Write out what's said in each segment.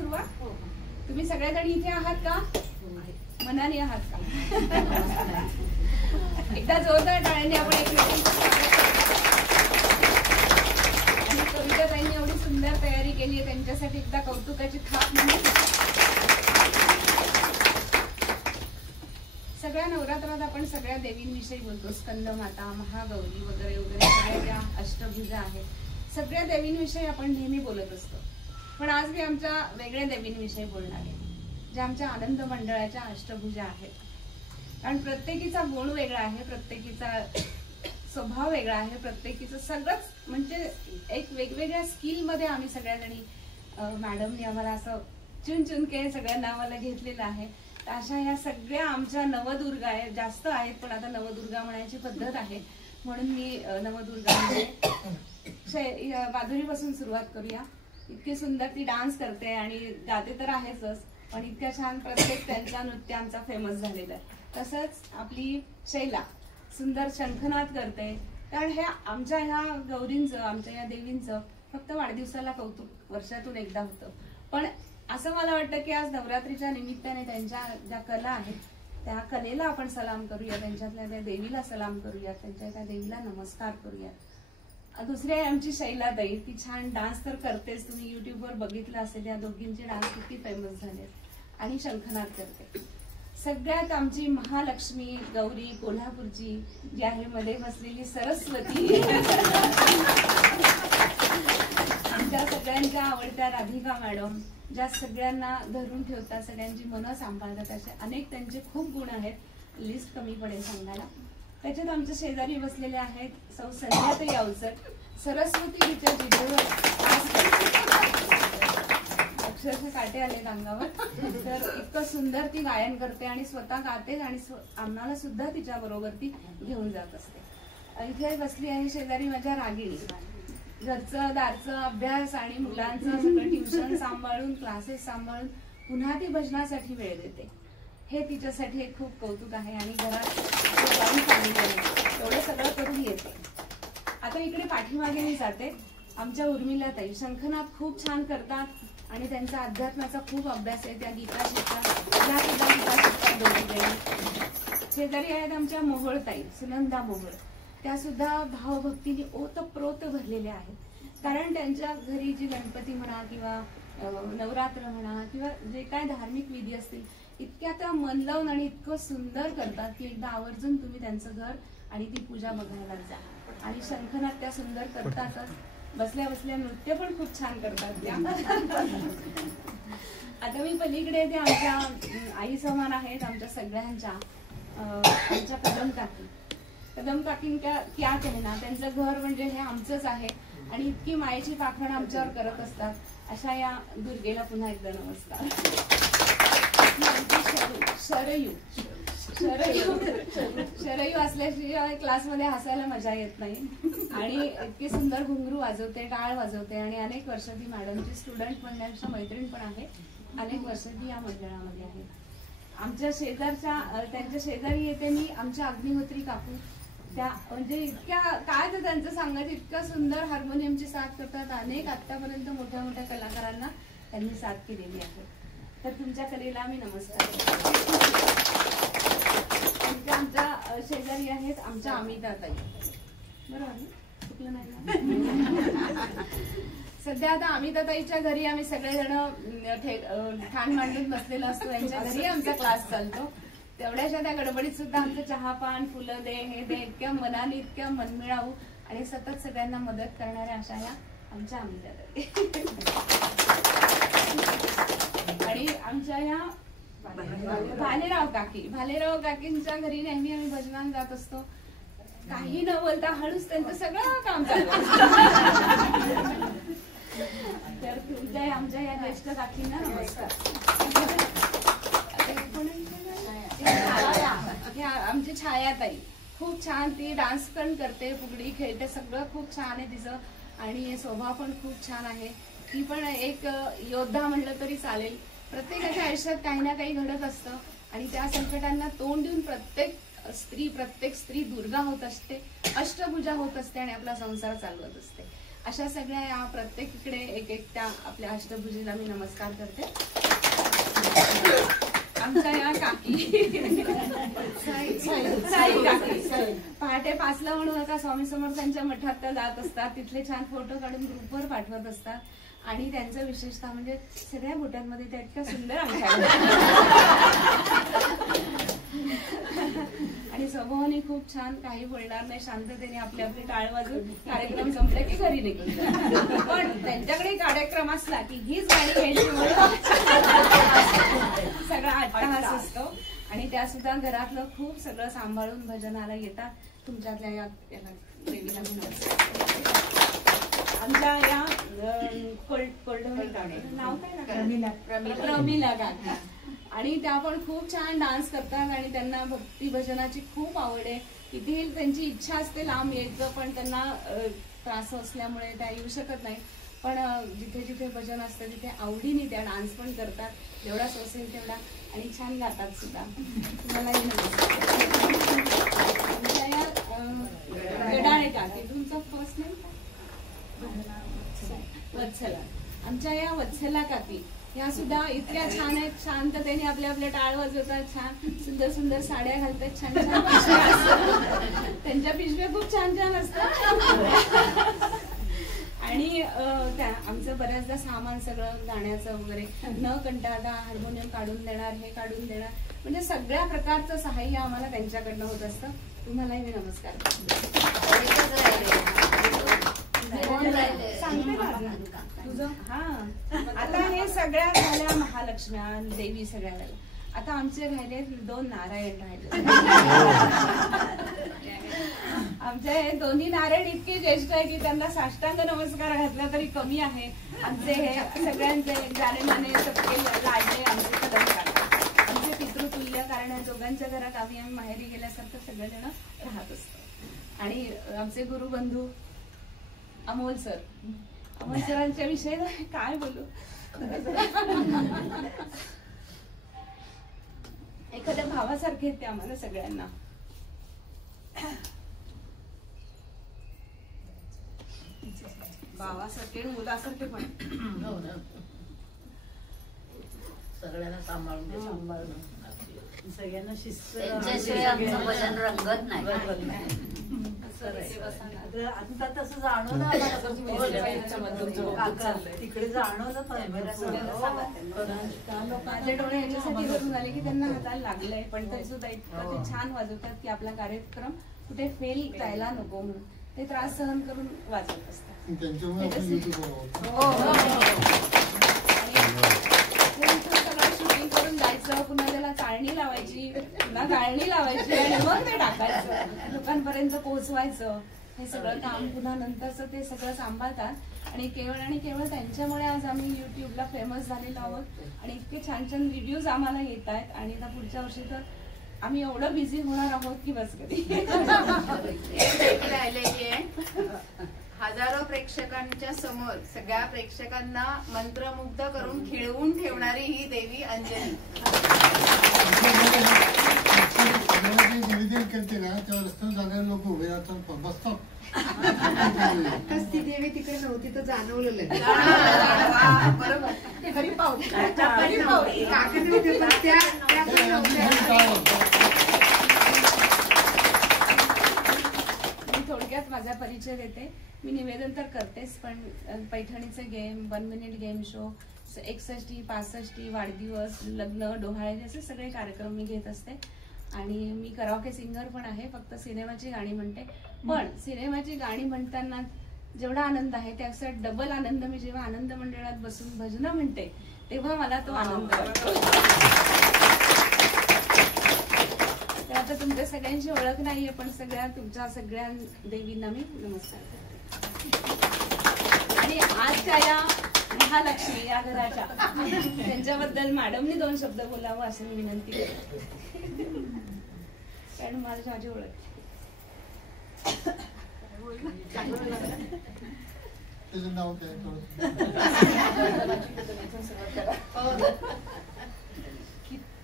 सुरुवात? तुम्ही सगळेजण इथे आहात का? मनाने आहात का? एकदा जोरदार टाळ्यांनी आपण आणि कविताताईंनी एवढी सुंदर तयारी केली आहे त्यांच्यासाठी एकदा कौतुकाची थाप म्हणून. सगळ्या नवरात्रात आपण सगळ्या देवींविषयी बोलतो, स्कंदमाता, महागौरी वगैरे वगैरे सगळ्या ज्या अष्टभुजा आहेत सगळ्या देवींविषयी आपण नेहमी बोलत असतो. पण आज मी आमच्या वेगळ्या देवींविषयी बोलणार आहे, ज्या आमच्या आनंद मंडळाच्या अष्टभुजा आहेत. कारण प्रत्येकीचा गुण वेगळा आहे, प्रत्येकीचा स्वभाव वेगळा आहे, प्रत्येकीचं सगळंच म्हणजे एक वेगवेगळ्या स्किल मध्ये आम्ही सगळ्याजणी मॅडमनी आम्हाला असं चुन चुन के सगळ्यांना आम्हाला घेतलेलं आहे. अशा ह्या सगळ्या आमच्या नवदुर्गा आहेत, जास्त आहेत पण आता नवदुर्गा म्हणायची पद्धत आहे म्हणून मी नवदुर्गा माधुरीपासून सुरुवात करूया. इतकी सुंदर ती डान्स करते आणि गाते तर आहेच, पण इतक्या छान प्रत्येक त्यांच्या नृत्य आमचा फेमस झालेला आहे. तसंच आपली शैला सुंदर शंखनाद करते. कारण हे आमच्या ह्या गौरींचं, आमच्या या देवींचं फक्त वाढदिवसाला कौतुक वर्षातून एकदा होतं. पण असं मला वाटतं की आज नवरात्रीच्या निमित्ताने त्यांच्या ज्या कला आहेत त्या कलेला आपण सलाम करूया, त्यांच्यातल्या त्या देवीला सलाम करूया, त्यांच्या त्या देवीला नमस्कार करूया. दुसरी आहे आमची शैलाताई, ती छान डान्स तर करतेच, तुम्ही युट्यूबवर बघितलं असेल या दोघींचे डान्स किती फेमस झाले, आणि शंखनाद करते. सगळ्यात आमची महालक्ष्मी गौरी कोल्हापूरची जी आहे मध्ये बसलेली सरस्वती, आमच्या सगळ्यांच्या आवडत्या राधिका मॅडम, ज्या सगळ्यांना धरून ठेवतात, सगळ्यांची मनं सांभाळतात. असे अनेक त्यांचे खूप गुण आहेत, लिस्ट कमी पडेल सांगायला. त्याच्यात आमच्या शेजारी बसलेले आहेत सौ संध्याताई अवचट, सरस्वती तिच्या जिभेवर अक्षरशः काटे आलेत अंगावर. तर इतकं सुंदर ती गायन करते आणि स्वतः गाते आणि आम्हाला सुद्धा तिच्या बरोबर ती घेऊन जात असते. इथे बसली आहे शेजारी माझ्या रागिणी, घरचं दारचं अभ्यास आणि मुलांचं सगळं ट्युशन सांभाळून, क्लासेस सांभाळून पुन्हा ती भजनासाठी वेळ देते. हे तिच्यासाठी एक खूप कौतुक आहे. आणि घरात तेवढं सगळं करून येते. आता इकडे पाठीमागे मी जाते, आमच्या उर्मिलाताई शंखनाद खूप छान करतात आणि त्यांचा अध्यात्माचा खूप अभ्यास आहे. त्या गीता शिकतात, त्या सुद्धा गीता शिकतात दोघीजणी. शेजारी आहेत आमच्या मोहोळताई, सुनंदा मोहोळ, त्या सुद्धा भावभक्तीने ओतप्रोत भरलेल्या आहेत. कारण त्यांच्या घरी जी गणपती म्हणा किंवा नवरात्र म्हणा किंवा जे काय धार्मिक विधी असतील इतक्या त्या मन लावून आणि इतकं सुंदर करतात की एकदा आवर्जून तुम्ही त्यांचं घर आणि ती पूजा बघायला जा. आणि शंखनाद त्या सुंदर करतातच, बसल्या बसल्या नृत्य पण खूप छान करतात त्या. आता मी पलीकडे ते आमच्या आई समान आहेत आमच्या सगळ्यांच्या, आमच्या कदम काकी. कदम काकींच्या क्या कहना, त्यांचं घर म्हणजे हे आमचंच आहे आणि इतकी मायेची पाखरण आमच्यावर करत असतात. अशा या दुर्गेला पुन्हा एकदा नमस्कार. शरयू असल्याशिवाय क्लासमध्ये हसायला मजा येत नाही. आणि इतकी सुंदर घुंगरू वाजवते, टाळ वाजवते आणि अनेक वर्ष ती मॅडमची स्टुडंट म्हणण्यापेक्षा मैत्रीण पण आहे. अनेक वर्ष ती या मंडळामध्ये आहे. आमच्या शेजारच्या, त्यांच्या शेजारी येते मी आमच्या अग्निहोत्री काकू, त्या म्हणजे इतक्या काय तर त्यांचं सांगायचं, इतकं सुंदर हार्मोनियमची साथ करतात. अनेक आतापर्यंत मोठ्या मोठ्या कलाकारांना त्यांनी साथ केलेली आहे. तर तुमच्या कलेला मी नमस्कार. आमच्या शेजारी आहेत आमच्या अमिताताई, बरोबर चुकलं नाही. सध्या आता अमिताताईच्या घरी आम्ही सगळेजण ठाण मांडून बसलेलो असतो, यांच्या घरी आमचा क्लास चालतो. तेवढ्याशा त्या गडबडीत सुद्धा आमचं चहापान, फुलं दे, हे दे, इतक्या मनाने इतक्या मनमिळावू आणि सतत सगळ्यांना मदत करणाऱ्या अशा या आमच्या अमिताताई. आणि आमच्या या भालेराव काकी, भालेराव काकींच्या घरी नेहमी आम्ही भजनात जात असतो. काही न बोलता हळूच त्यांचं सगळं काम चालू. तर तुमच्या आमच्या या ज्येष्ठ काकींना नमस्कार. आमची छायाताई खूप छान, ती डान्स पण करते, फुगडी खेळते, सगळं खूप छान आहे तिचं आणि स्वभाव पण खूप छान आहे. ती पण एक योद्धा म्हणलं तरी चालेल. प्रत्येकाच्या आयुष्यात काही ना काही घडत असतं आणि त्या संकटांना तोंड देऊन प्रत्येक स्त्री दुर्गा होत असते, अष्टभुजा होत असते आणि आपला संसार चालवत असते. अशा सगळ्या या प्रत्येकीकडे एक एक त्या आपल्या अष्टभुजीला मी नमस्कार करते. आमच्या या काकी साई काकी पहाटे 5ला म्हणू नका स्वामी समर्थांच्या मठात त्या जात असतात. तिथले छान फोटो काढून ग्रुपवर पाठवत असतात. आणि त्यांचं विशेषतः म्हणजे सगळ्या बोटांमध्ये त्या इतक्या सुंदर अंगठ्या आणि स्वभावाने खूप छान, काही बोलणार नाही, शांततेने आपली आपली टाळ वाजून कार्यक्रम संपले की घरी निघून. पण त्यांच्याकडे कार्यक्रम असला की हीच गाणी घ्यायची म्हणून सगळा अट्टहास असतो. आणि त्या सुद्धा घरातलं खूप सगळं सांभाळून भजनाला येतात. तुमच्यातल्या या देवीला आमच्या या नाव काय ना रमीला काका, आणि त्या पण खूप छान डान्स करतात आणि त्यांना भक्ती भजनाची खूप आवड आहे. कितीही त्यांची इच्छा असते लांब यायचं, पण त्यांना त्रास असल्यामुळे त्या येऊ शकत नाही. पण जिथे जिथे भजन असतं तिथे आवडीने त्या डान्स पण करतात, जेवढा असेल तेवढा, आणि छान गातात सुद्धा. तुम्हाला गडाळे काकी, तुमचा फर्स्ट नेम वत्सला. आमच्या या वत्सला काकी या सुद्धा इतक्या छान आहेत, शांततेने आपल्या आपल्या टाळ वाजवतात, छान सुंदर सुंदर साड्या घालतात, छान छान पिशव्या असतात, त्यांच्या पिशव्या खूप छान छान असतात. आणि त्या आमचं बऱ्याचदा सामान सगळं गाण्याचं वगैरे न कंटाळता हार्मोनियम काढून देणार, हे काढून देणार, म्हणजे सगळ्या प्रकारचं सहाय्य आम्हाला त्यांच्याकडनं होत असतं. तुम्हालाही मी नमस्कार तुझं. हा, आता हे सगळ्या झाल्या महालक्ष्म्या देवी सगळ्या झाल्या. आता आमचे राहिले 2 नारायण राहिले. आमचे हे दोन्ही नारायण इतके ज्येष्ठ आहे की त्यांना साष्टांग नमस्कार घातला तरी कमी आहे. आमचे हे सगळ्यांचे जाणे सबके लाडले आमचे कदमकार, आमचे पितृतुल्य, कारण या दोघांच्या घरात आम्ही माहेरी गेल्यासारखं सगळेजण राहत असतो. आणि आमचे गुरुबंधू अमोल सर, अमोल सरांच्या विषयी काय बोलू, एखाद्या भावासारखे आहेत ते आम्हाला सगळ्यांना. भावासारखे, मुलासारखे पण सगळ्यांना सांभाळून सगळ्यांना शिस्त. त्यांच्याशिवाय आमचं भजन रंगत नाही. आता तसं जाणवलं तिकडे जाणवलं. माझे डोळे याच्यासाठी भरून आले की त्यांना हाताला लागलंय, पण तरी सुद्धा इतकं ते छान वाजवतात की आपला कार्यक्रम कुठे फेल जायला नको म्हणून ते त्रास सहन करून वाजवत असतात. सगळं शूटिंग करून जायचं, पुन्हा त्याला चाळणी लावायची, पुन्हा गाळणी लावायची आणि मग ते टाकायचं, लोकांपर्यंत पोहोचवायचं. हे सगळं काम पुन्हा नंतरच ते सगळं सांभाळतात. आणि केवळ त्यांच्यामुळे आज आम्ही युट्यूबला फेमस झालेलो आहोत आणि इतके छान छान व्हिडिओज आम्हाला येत आहेत. आणि आता पुढच्या वर्षी तर आम्ही एवढं बिझी होणार आहोत की बस कधी. राहिलेली आहे. हजारो प्रेक्षकांच्या समोर सगळ्या प्रेक्षकांना मंत्रमुग्ध करून खिळवून ठेवणारी ही देवी अंजनी. निवेदन करते ना तेव्हा रस्त्यावर जाणारे लोक उभे राहतात, बसतात. ती देवी तिकडे नव्हती तर जाणवलेलं. थोडक्यात माझा परिचय देते. मी निवेदन तर करतेच, पण पैठणीचे गेम, 1 मिनिट गेम शो, 61, 65, वाढदिवस, लग्न, डोहाळे असे सगळे कार्यक्रम मी घेत असते. आणि मी कराओके सिंगर पण आहे, फक्त सिनेमाची गाणी म्हणते. पण सिनेमाची गाणी म्हणताना जेवढा आनंद आहे त्याचा डबल आनंद मी जेव्हा आनंद मंडळात बसून भजनं म्हणते तेव्हा मला तो आनंद वाटतो. तर आता तुमच्या सगळ्यांची ओळख नाहीये, पण तुमच्या सगळ्या देवींना मी नमस्कार करते. आणि आजच्या या महालक्ष्मी या घराच्या त्यांच्याबद्दल मॅडमनी 2 शब्द बोलावं अशी मी विनंती करते, कारण माझी ओळख. त्याचं नाव काय?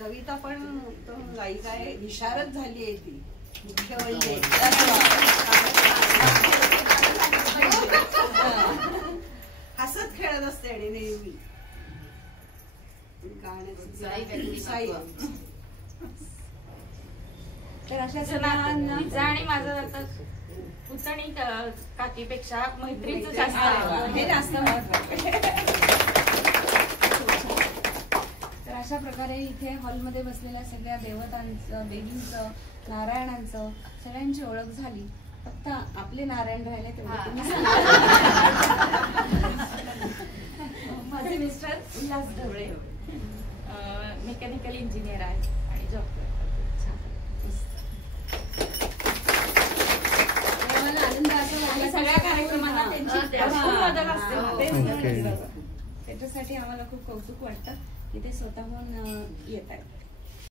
कविता पण गायिका आहे, विशारद झाली आहे ती मुख्य वैद्य. हसत खेळत असते आणि नेहमी उत्साही व्यक्तिमत्व. तर अशा तिचं आणि माझं आता पुतणी काकीपेक्षा मैत्रीचं जास्त हे आहे. जास्त महत्वाचं आहे. तर अशा प्रकारे इथे हॉलमध्ये बसलेल्या सगळ्या देवतांचं, देवींचं, नारायणांचं सगळ्यांची ओळख झाली. फक्त आपले नारायण राहिले तेवढे तुम्ही सांगा. माझे mister Ulhas Dhawale mechanical engineer आहेत आणि जॉब करतात. आम्हाला आनंद असा आणि वाटला सगळ्या कार्यक्रमांना त्यांची भरपूर मदत असते. तेच ओके. म्हणत होते. त्याच्यासाठी आम्हाला खूप कौतुक वाटतं की ते स्वतःहून येत आहेत.